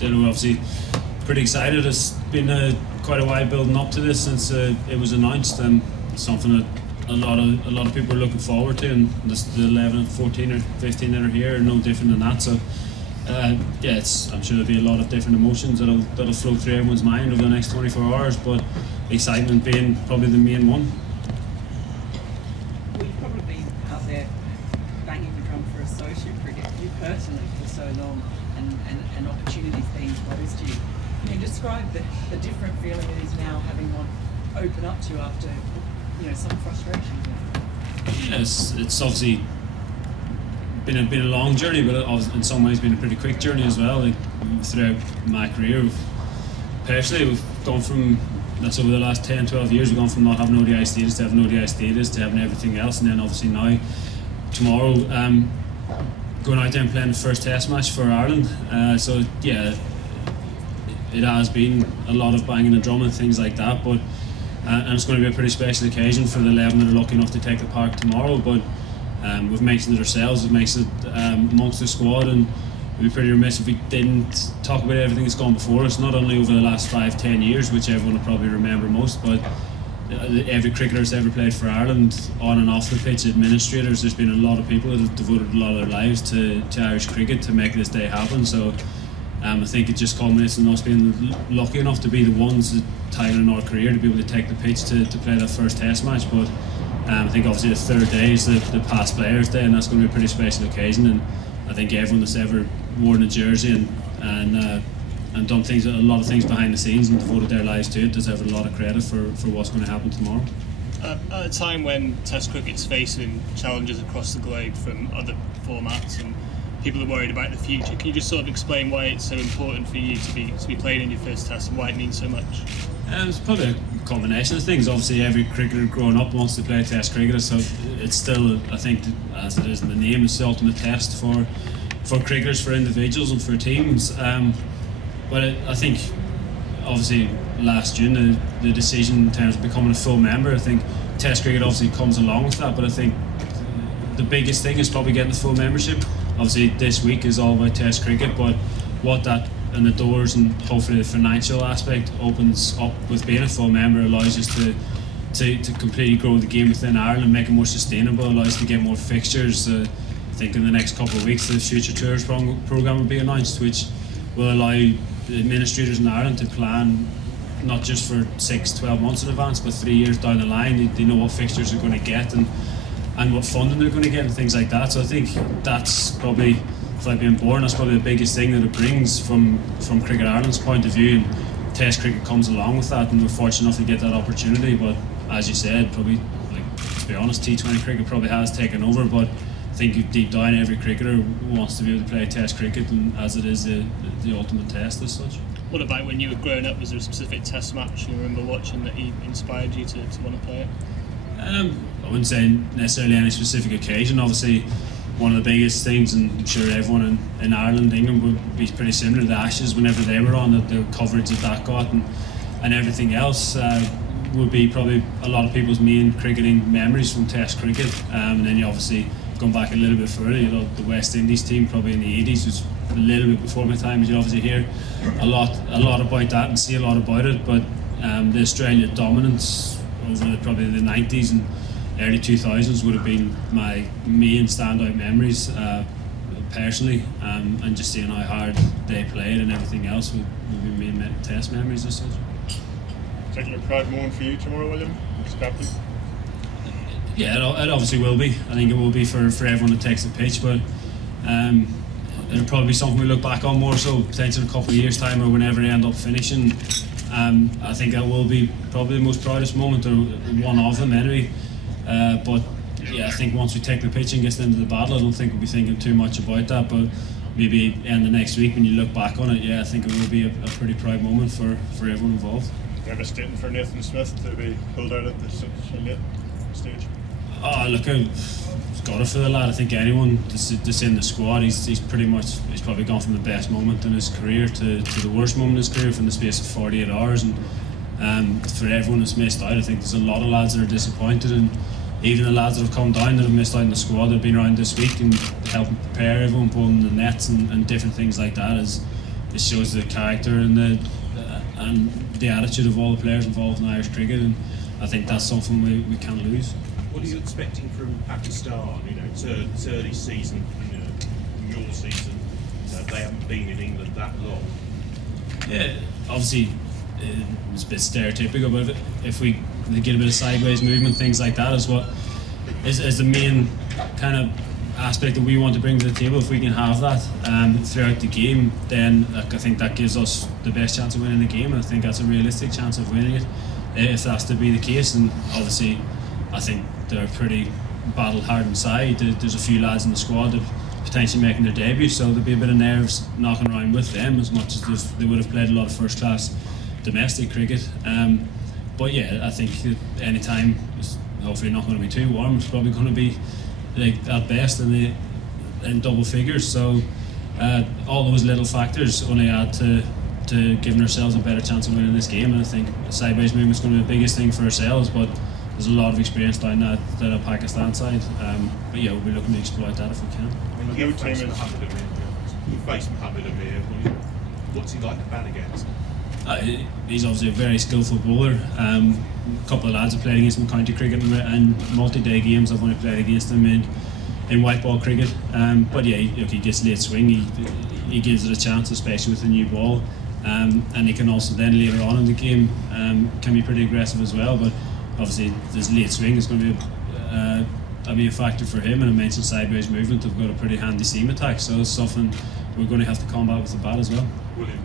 we're obviously pretty excited. It's been quite a while building up to this since it was announced, and something that a lot of people are looking forward to, and the 11, 14 or 15 that are here are no different than that. So yeah, I'm sure there'll be a lot of different emotions that'll flow through everyone's mind over the next 24 hours, but excitement being probably the main one. Well, you've probably been out there banging the drum for associate cricket, you personally, for so long, and opportunities being closed to you. Can you describe the different feeling it is now, having one open up to you after, some frustration? Yes, it's obviously been a long journey, but in some ways been a pretty quick journey as well. Like, throughout my career, personally, we've gone from, that's over the last 10, 12 years, we've gone from not having ODI status to having ODI status to having everything else, and then obviously now, tomorrow, going out there and playing the first test match for Ireland. So yeah, it has been a lot of banging the drum and things like that, but and it's going to be a pretty special occasion for the 11 that are lucky enough to take the park tomorrow. But we've mentioned it ourselves, we've mentioned it amongst the squad, and we'd be pretty remiss if we didn't talk about everything that's gone before us, not only over the last 5-10 years, which everyone will probably remember most, but every cricketer that's ever played for Ireland, on and off the pitch, administrators. There's been a lot of people that have devoted a lot of their lives to Irish cricket to make this day happen. So I think it just culminates in us being lucky enough to be the ones time in our career to be able to take the pitch to play that first test match. But I think obviously the third day is the past players' day, and that's going to be a pretty special occasion. And I think everyone that's ever worn a jersey and done things, a lot of things behind the scenes and devoted their lives to it, deserve a lot of credit for what's going to happen tomorrow. At a time when Test cricket's facing challenges across the globe from other formats and people are worried about the future, can you just sort of explain why it's so important for you to be playing in your first Test and why it means so much? It's probably a combination of things. Obviously every cricketer growing up wants to play Test cricket, so it's still, I think, as it is in the name, it's the ultimate test for cricketers, for individuals and for teams. But I think obviously last June the decision in terms of becoming a full member, I think Test cricket obviously comes along with that, but I think the biggest thing is probably getting the full membership. Obviously this week is all about Test cricket, but what that and the doors and hopefully the financial aspect opens up with being a full member allows us to completely grow the game within Ireland, make it more sustainable, allows us to get more fixtures. I think in the next couple of weeks the Future Tours programme will be announced, which will allow the administrators in Ireland to plan not just for 6-12 months in advance, but 3 years down the line. They know what fixtures they're going to get and what funding they're going to get and things like that. So I think that's probably, without being boring, that's probably the biggest thing that it brings from Cricket Ireland's point of view. And Test cricket comes along with that, and we're fortunate enough to get that opportunity. But as you said, probably, to be honest, T20 cricket probably has taken over, but I think deep down every cricketer wants to be able to play Test cricket, and as it is the ultimate test as such. What about when you were growing up? Was there a specific Test match you remember watching that inspired you to want to play it? I wouldn't say necessarily any specific occasion. Obviously one of the biggest things, and I'm sure everyone in Ireland, England would be pretty similar to the Ashes whenever they were on, the coverage that got and everything else would be probably a lot of people's main cricketing memories from Test cricket. And then you obviously going back a little bit further, the West Indies team probably in the 80s was a little bit before my time, but you obviously hear a lot about that and see a lot about it. But the Australia dominance over probably the 90s and early 2000s would have been my main standout memories personally, and just seeing how hard they played and everything else would be main Test memories as such. Particular proud moment for you tomorrow, William, as captain? Yeah, it obviously will be. I think it will be for everyone that takes the pitch, but it'll probably be something we look back on more so potentially in a couple of years' time or whenever they end up finishing. I think that will be probably the most proudest moment, or one of them anyway. But yeah, I think once we take the pitch and get into the battle, I don't think we'll be thinking too much about that. But maybe in the next week when you look back on it, yeah, I think it will be a pretty proud moment for everyone involved. Devastating for Nathan Smith to be pulled out at such a late stage. Oh, look, I've got it for the lad. I think anyone that's in the squad, he's probably gone from the best moment in his career to the worst moment in his career from the space of 48 hours. And for everyone that's missed out, I think there's a lot of lads that are disappointed, and even the lads that have come down that have missed out in the squad that have been around this week and helping prepare everyone, pulling the nets and different things like that is it shows the character and the attitude of all the players involved in Irish cricket, and I think that's something we can't lose. What are you expecting from Pakistan? You know, it's early season, you know, your season. They haven't been in England that long. Yeah, obviously it's a bit stereotypical, but if we get a bit of sideways movement, things like that is the main kind of aspect that we want to bring to the table. If we can have that throughout the game, then I think that gives us the best chance of winning the game, and I think that's a realistic chance of winning it if that's to be the case. And obviously I think they're a pretty battle-hardened side. There's a few lads in the squad that potentially making their debut, so there'll be a bit of nerves knocking around with them as much as they would have played a lot of first-class domestic cricket. But yeah, I think any time it's hopefully not going to be too warm. It's probably going to be like at best in double figures. So all those little factors only add to giving ourselves a better chance of winning this game. And I think sideways movement is going to be the biggest thing for ourselves. But there's a lot of experience down that Pakistan side. But yeah, we'll be looking to exploit that if we can. I mean, you faced Mohammed Amir. What's he like to bat against? He's obviously a very skillful bowler. A couple of lads have played against him in county cricket and multi-day games. I've only played against him in white ball cricket. But yeah, he gets late swing. He gives it a chance, especially with the new ball. And he can also then later on in the game can be pretty aggressive as well. But obviously, this late swing is going to be a factor for him. And I mentioned sideways movement. They've got a pretty handy seam attack, so it's something we're going to have to combat with the bat as well. William,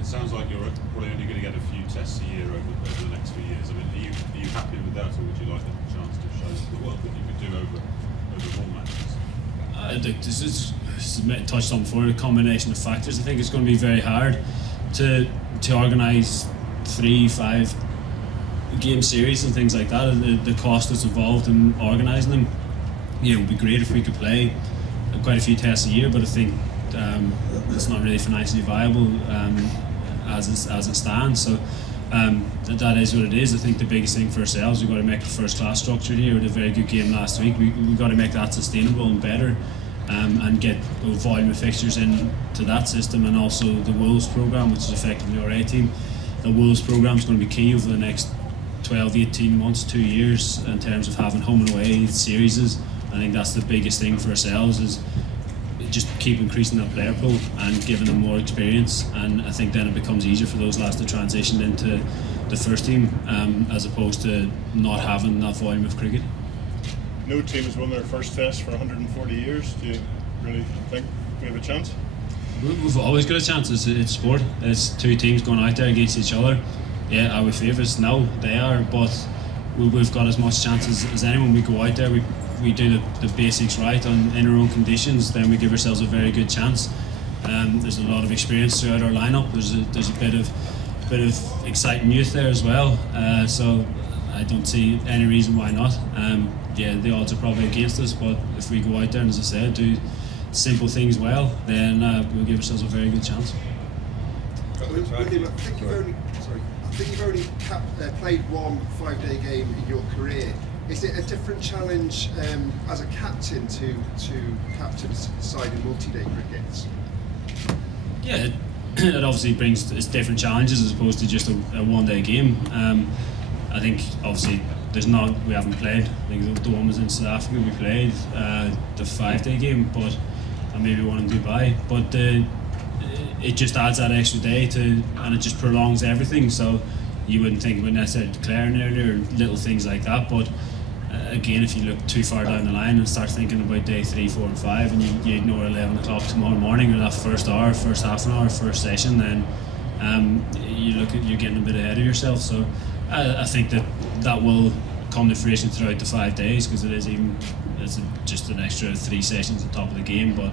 it sounds like you're probably only going to get a few tests a year over the next few years. I mean, are you happy with that, or would you like a chance to show the world what you could do over more matches? I think this is touched on before, a combination of factors. I think it's going to be very hard to organise 3-5 game series and things like that. The cost that's involved in organising them. Yeah, it would be great if we could play quite a few tests a year, but I think it's not really financially viable as it stands. So that is what it is. I think the biggest thing for ourselves, we've got to make a first class structure here. We had a very good game last week. We've got to make that sustainable and better, and get a volume of fixtures into that system, and also the Wolves programme, which is effectively our A team. The Wolves programme is going to be key over the next 12, 18 months, 2 years, in terms of having home and away series. I think that's the biggest thing for ourselves, is just keep increasing that player pool and giving them more experience, and I think then it becomes easier for those lads to transition into the first team, as opposed to not having that volume of cricket. No team has won their first test for 140 years. Do you really think we have a chance? We've always got a chance. It's sport. It's two teams going out there against each other. Yeah, are we favourites? No, they are, but we've got as much chance as anyone. We go out there, we do the basics right in our own conditions, then we give ourselves a very good chance. There's a lot of experience throughout our lineup. There's a bit of exciting youth there as well. So I don't see any reason why not. Yeah, the odds are probably against us, but if we go out there and, as I said, do simple things well, then we'll give ourselves a very good chance. William, I think you've only played one 5-day game in your career. Is it a different challenge as a captain to captain a side in multi-day cricket? Yeah, it obviously brings its different challenges as opposed to just a one-day game. I think obviously we haven't played. I think the one was in South Africa. We played the 5-day game, but maybe one in Dubai. But it just adds that extra day and it just prolongs everything. So you wouldn't think it would necessarily declaring earlier, little things like that. But again, if you look too far down the line and start thinking about day 3, 4 and 5, and you ignore 11 o'clock tomorrow morning or that first hour, first half an hour, first session, then you're getting a bit ahead of yourself. So I think that will come to fruition throughout the 5 days, because it's just an extra 3 sessions on top of the game. But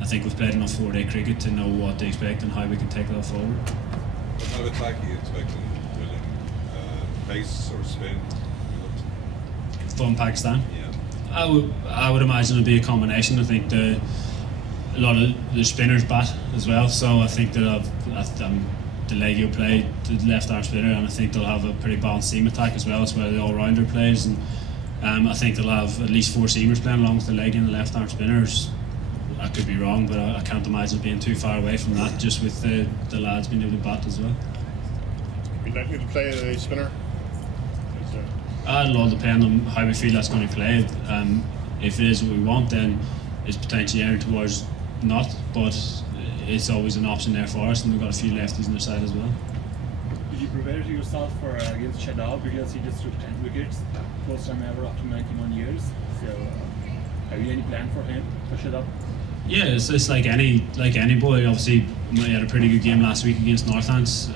I think we've played enough 4-day cricket to know what to expect and how we can take that forward. What kind of attack are you expecting, William? Pace or spin? From Pakistan? Yeah. I would imagine it'll be a combination. I think a lot of the spinners bat as well, so I think that the leg will play the left arm spinner, and I think they'll have a pretty balanced seam attack as well. It's where the all-rounder plays, and I think they'll have at least 4 seamers playing along with the leg and the left arm spinners. I could be wrong, but I can't imagine being too far away from that, just with the lads being able to bat as well. Would you like me to play the spinner? It'll all depend on how we feel that's going to be played. If it is what we want, then it's potentially airing towards not, but it's always an option there for us, and we've got a few lefties on their side as well. Did you prepare yourself for against Shadal, because he just took 10 wickets, first time ever after 91 years? So have you any plan for him, for Shadal? Yeah, it's like any boy. Obviously, he had a pretty good game last week against Northants,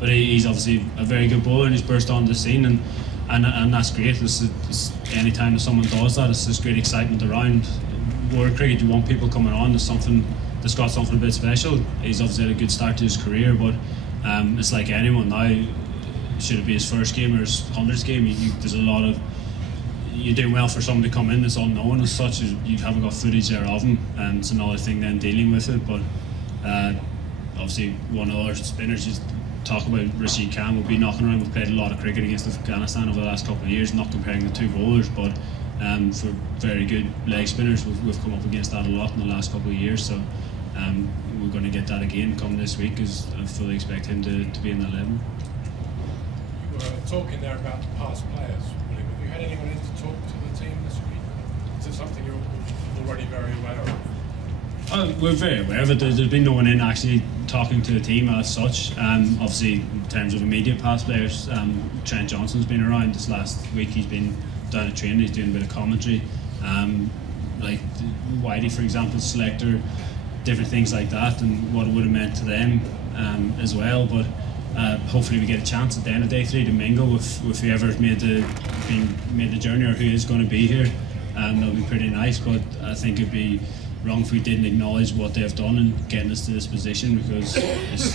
but he's obviously a very good bowler, and he's burst onto the scene, and that's great. It's any time that someone does that, it's just great excitement around. World cricket, you want people coming on. There's something that's got something a bit special. He's obviously had a good start to his career, but it's like anyone now. Should it be his first game or his 100th game? There's a lot of, you're doing well for someone to come in that's unknown as such. You haven't got footage there of him, and it's another thing then dealing with it. But obviously, one of our spinners, just talk about Rashid Khan, will be knocking around. We've played a lot of cricket against Afghanistan over the last couple of years, not comparing the two bowlers, but for very good leg spinners, we've come up against that a lot in the last couple of years. So we're going to get that again come this week, because I fully expect him to be in the 11. You were talking there about past players, William. Have you had anyone in to talk to the team this week? Is it something you're already very aware of? We're very aware of it. There's been no one in actually talking to the team as such. Obviously, in terms of immediate past players, Trent Johnson's been around this last week. He's been down at training. He's doing a bit of commentary. Like Whitey, for example, selector, different things like that, and what it would have meant to them as well. But hopefully we get a chance at the end of day 3 to mingle with whoever's made the journey or who is going to be here. That'll be pretty nice. But I think it'd be wrong if we didn't acknowledge what they've done in getting us to this position, because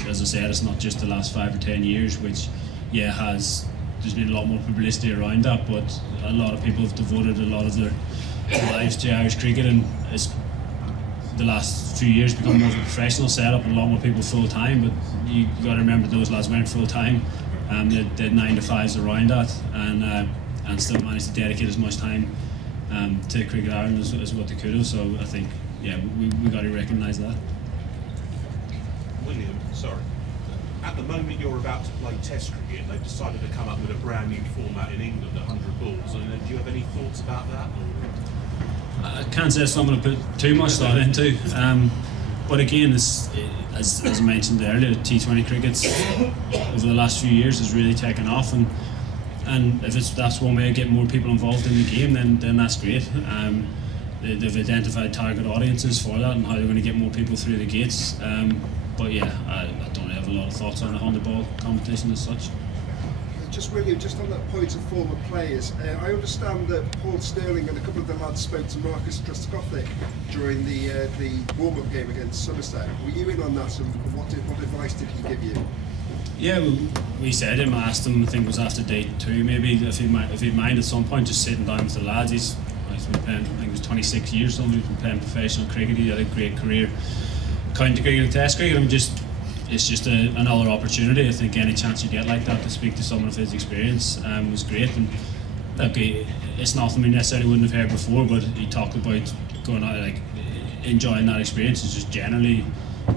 as I said, it's not just the last 5 or 10 years, which there's been a lot more publicity around that, but a lot of people have devoted a lot of their lives to Irish cricket, and it's the last few years become more of a professional setup and a lot more people full time. But you got to remember those lads weren't full time. They had 9 to 5s around that, and still managed to dedicate as much time to Cricket Ireland as what they could have. So I think, yeah, we got to recognise that. William, sorry. At the moment you're about to play Test cricket, they've decided to come up with a brand new format in England, 100 balls. And do you have any thoughts about that? I can't say it's something to put too much thought into. But again, as I mentioned earlier, T20 cricket's over the last few years has really taken off, and if that's one way of getting more people involved in the game, then that's great. They've identified target audiences for that and how they're going to get more people through the gates. But yeah, I don't have a lot of thoughts on the 100 ball competition as such. Just William, just on that point of former players, I understand that Paul Sterling and a couple of the lads spoke to Marcus Trescothick during the warm-up game against Somerset. Were you in on that, and what advice did he give you? Yeah, we said him, asked him, I think it was after day 2 maybe, if he'd mind at some point just sitting down with the lads. He's been playing, I think it was 26 years, something. He's been playing professional cricket. He had a great career, county cricket and Test cricket. It's just another opportunity. I think any chance you get like that to speak to someone of his experience was great. And look, it's nothing we necessarily wouldn't have heard before, but he talked about going out, like enjoying that experience. It's just generally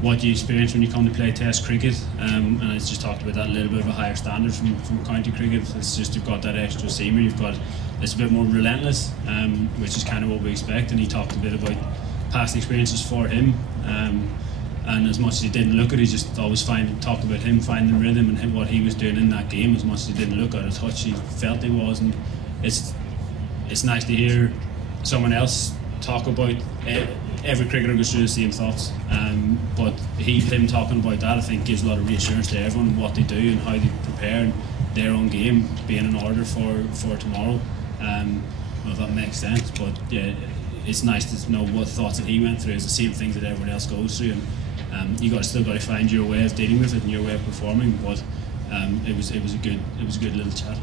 what you experience when you come to play Test cricket, and it's just talked about that a little bit of a higher standard from county cricket. It's just you've got that extra seamer, it's a bit more relentless, which is kind of what we expect. And he talked a bit about past experiences for him. And as much as he didn't look at it, he just always talked about him finding rhythm and what he was doing in that game. As much as he didn't look at it, touch, he felt he was. And it's nice to hear someone else talk about every cricketer goes through the same thoughts. But him talking about that, I think, gives a lot of reassurance to everyone what they do and how they prepare their own game, being in order for tomorrow. Well, if that makes sense. But yeah, it's nice to know what thoughts that he went through is the same things that everyone else goes through. And you still got to find your way of dealing with it and your way of performing. But it was a good little chat.